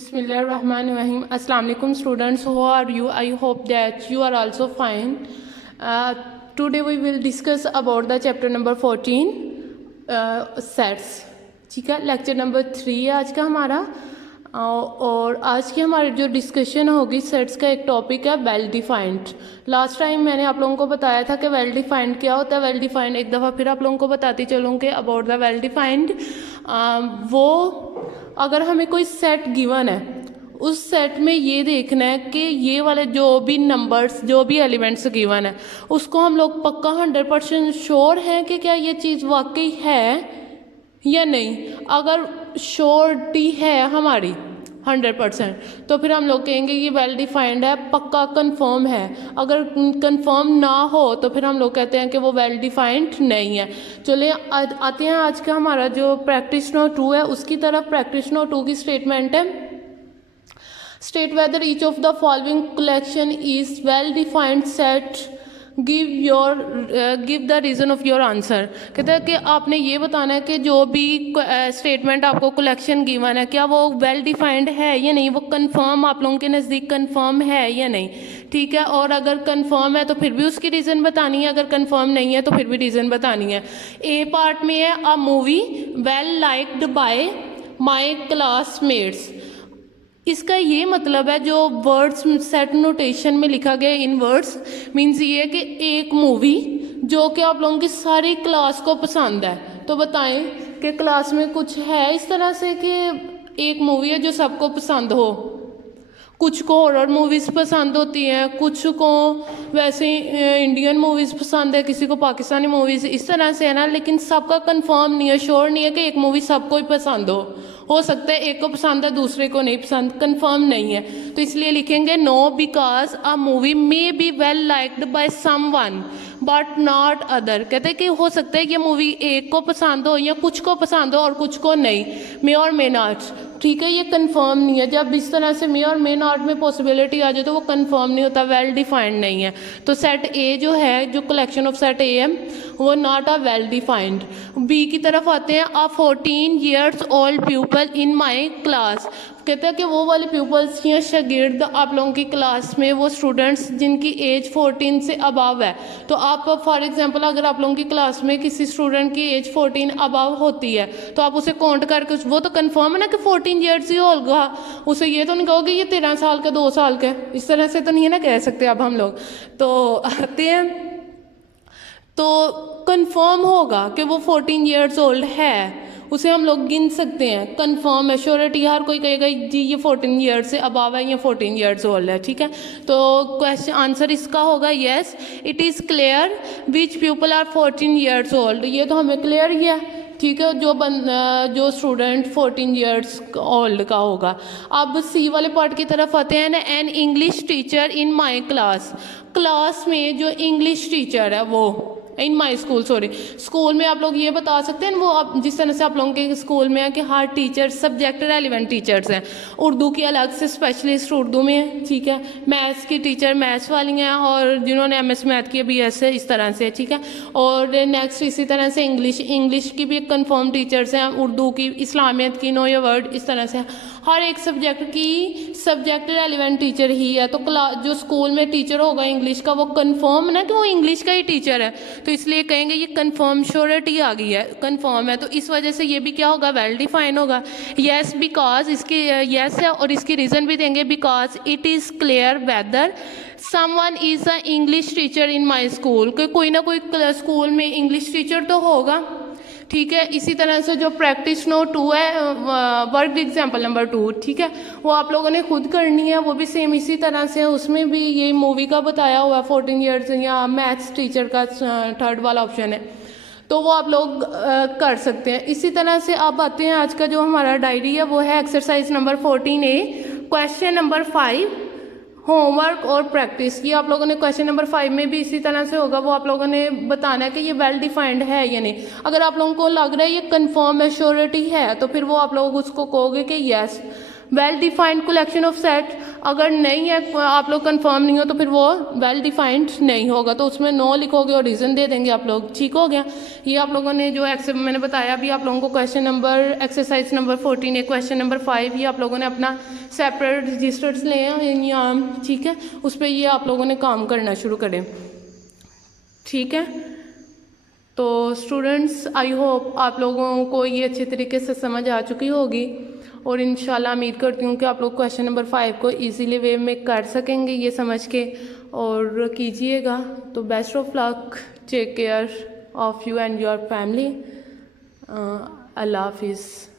Bismillahirrahmanirrahim. Assalamu alaikum students. How are you? I hope that you are also fine. Today we will discuss about the chapter number 14 sets. ठीक है, lecture number 3 है आज का हमारा। और आज की हमारी जो डिस्कशन होगी सेट्स का एक टॉपिक है वेल डिफाइंड। लास्ट टाइम मैंने आप लोगों को बताया था कि वेल डिफाइंड क्या होता है। वेल डिफाइंड एक दफ़ा फिर आप लोगों को बताती चलूँगी अबाउट द वेल डिफाइंड। वो अगर हमें कोई सेट गिवन है, उस सेट में ये देखना है कि ये वाले जो भी नंबर्स, जो भी एलिमेंट्स गिवन है, उसको हम लोग पक्का 100% श्योर हैं कि क्या ये चीज़ वाकई है या नहीं। अगर श्योरिटी है हमारी 100%, तो फिर हम लोग कहेंगे ये वेल डिफाइंड है, पक्का कंफर्म है। अगर कंफर्म ना हो तो फिर हम लोग कहते हैं कि वो वेल डिफाइंड नहीं है। चलिए आते हैं आज का हमारा जो प्रैक्टिस नोट 2 है उसकी तरफ। प्रैक्टिस नोट 2 की स्टेटमेंट है, state whether each of the following collection is well defined set, give the reason of your answer. कहते हैं कि आपने ये बताना है कि जो भी स्टेटमेंट आपको कलेक्शन गिवन है क्या वो वेल डिफाइंड है या नहीं, वो कंफर्म आप लोगों के नज़दीक कंफर्म है या नहीं। ठीक है, और अगर कंफर्म है तो फिर भी उसकी रीज़न बतानी है, अगर कंफर्म नहीं है तो फिर भी रीज़न बतानी है। ए पार्ट में है a movie well liked bye my classmates. इसका ये मतलब है, जो वर्ड्स सेट नोटेशन में लिखा गया इन वर्ड्स मीन्स ये है कि एक मूवी जो कि आप लोगों की सारी क्लास को पसंद है। तो बताएं कि क्लास में कुछ है इस तरह से कि एक मूवी है जो सबको पसंद हो। कुछ को हॉरर मूवीज़ पसंद होती हैं, कुछ को वैसे इंडियन मूवीज़ पसंद है, किसी को पाकिस्तानी मूवीज़, इस तरह से है ना। लेकिन सबका कंफर्म नहीं है, श्योर नहीं है कि एक मूवी सबको ही पसंद हो सकता है एक को पसंद है दूसरे को नहीं पसंद, कंफर्म नहीं है। तो इसलिए लिखेंगे no because a movie may be well liked by someone but not other. कहते हैं कि हो सकता है ये मूवी एक को पसंद हो या कुछ को पसंद हो और कुछ को नहीं, मे और मे नॉट। ठीक है, ये कंफर्म नहीं है। जब इस तरह से मे और मे नॉट में पॉसिबिलिटी आ जाए तो वो कंफर्म नहीं होता, वेल डिफाइंड नहीं है। तो सेट ए जो है, जो कलेक्शन ऑफ सेट ए है, वो not a well defined. B की तरफ आते हैं, अ 14 years old pupil in my class। कहते हैं कि वो वाले प्यूपल्स या शागिर्द आप लोगों की क्लास में, वो स्टूडेंट्स जिनकी एज 14 से अबव है। तो आप फॉर एग्जांपल अगर आप लोगों की क्लास में किसी स्टूडेंट की एज 14 अबव होती है तो आप उसे काउंट करके, वो तो कंफर्म है ना कि 14 ईयर्स ही होगा, उसे ये तो नहीं कहोगे ये 13 साल का 2 साल का, इस तरह से तो नहीं है ना कह सकते अब हम लोग। तो आते हैं तो कंफर्म होगा कि वो 14 ईयर्स ओल्ड है, उसे हम लोग गिन सकते हैं, कंफर्म है, श्योरिटी। हर कोई कहेगा जी ये 14 ईयर्स से अबव है या 14 ईयर्स ओल्ड है। ठीक है, तो क्वेश्चन आंसर इसका होगा yes it is clear which people are 14 years old. ये तो हमें क्लियर ही है। ठीक है, जो स्टूडेंट 14 ईयर्स ओल्ड का होगा। अब सी वाले पार्ट की तरफ आते हैं ना, an English teacher in my class. Class में जो इंग्लिश टीचर है वो, इन माई स्कूल, सॉरी स्कूल में आप लोग ये बता सकते हैं वो, आप जिस तरह से आप लोगों के स्कूल में है कि हर टीचर सब्जेक्ट रेलिवेंट टीचर्स हैं। उर्दू की अलग से स्पेशलिस्ट उर्दू में है, ठीक है, मैथ्स की टीचर मैथ्स वाली हैं, और जिन्होंने MS मैथ की BS है, इस तरह से, ठीक है। और नेक्स्ट इसी तरह से इंग्लिश की भी कंफर्म टीचर्स हैं, उर्दू की, इस्लामियत की, नो योर वर्ड, इस तरह से हर एक सब्जेक्ट की सब्जेक्ट रेलिवेंट टीचर ही है। तो जो स्कूल में टीचर होगा इंग्लिश का वो कंफर्म ना कि वो इंग्लिश का ही टीचर है, तो इसलिए कहेंगे ये कंफर्म श्योरिटी आ गई है, कंफर्म है। तो इस वजह से ये भी क्या होगा, वेल डिफाइन होगा। यस बिकॉज, इसकी यस है और इसकी रीज़न भी देंगे, because it is clear whether someone is a English teacher in my school. कोई ना कोई स्कूल में इंग्लिश टीचर तो होगा। ठीक है, इसी तरह से जो प्रैक्टिस नोट 2 है, वर्क एग्जाम्पल नंबर 2, ठीक है, वो आप लोगों ने खुद करनी है। वो भी सेम इसी तरह से, उसमें भी ये मूवी का बताया हुआ है 14 ईयर्स, या मैथ्स टीचर का 3rd वाला ऑप्शन है, तो वो आप लोग कर सकते हैं। इसी तरह से आप आते हैं आज का जो हमारा डायरी है वो है exercise number 14A, question number 5, homework और प्रैक्टिस। ये आप लोगों ने क्वेश्चन नंबर 5 में भी इसी तरह से होगा, वो आप लोगों ने बताना है कि ये वेल डिफाइंड है या नहीं। अगर आप लोगों को लग रहा है ये कंफर्म है, श्योरिटी है, तो फिर वो आप लोग उसको कहोगे कि yes well defined collection of set अगर नहीं है, आप लोग कंफर्म नहीं हो तो फिर वो वेल डिफाइंड नहीं होगा, तो उसमें नो लिखोगे और रीज़न दे देंगे आप लोग। ठीक हो गया। ये आप लोगों ने जो मैंने बताया अभी आप लोगों को क्वेश्चन नंबर एक्सरसाइज नंबर 14 है, क्वेश्चन नंबर 5 ये आप लोगों ने अपना सेपरेट रजिस्टर्स ले हैं, ठीक है, उस पर ये आप लोगों ने काम करना शुरू करें। ठीक है, तो स्टूडेंट्स आई होप आप लोगों को ये अच्छे तरीके से समझ आ चुकी होगी और इंशाल्लाह उम्मीद करती हूँ कि आप लोग क्वेश्चन नंबर 5 को इजीली वे में कर सकेंगे ये समझ के, और कीजिएगा। तो best of luck, take care of you and your family, अल्लाह हाफिज़।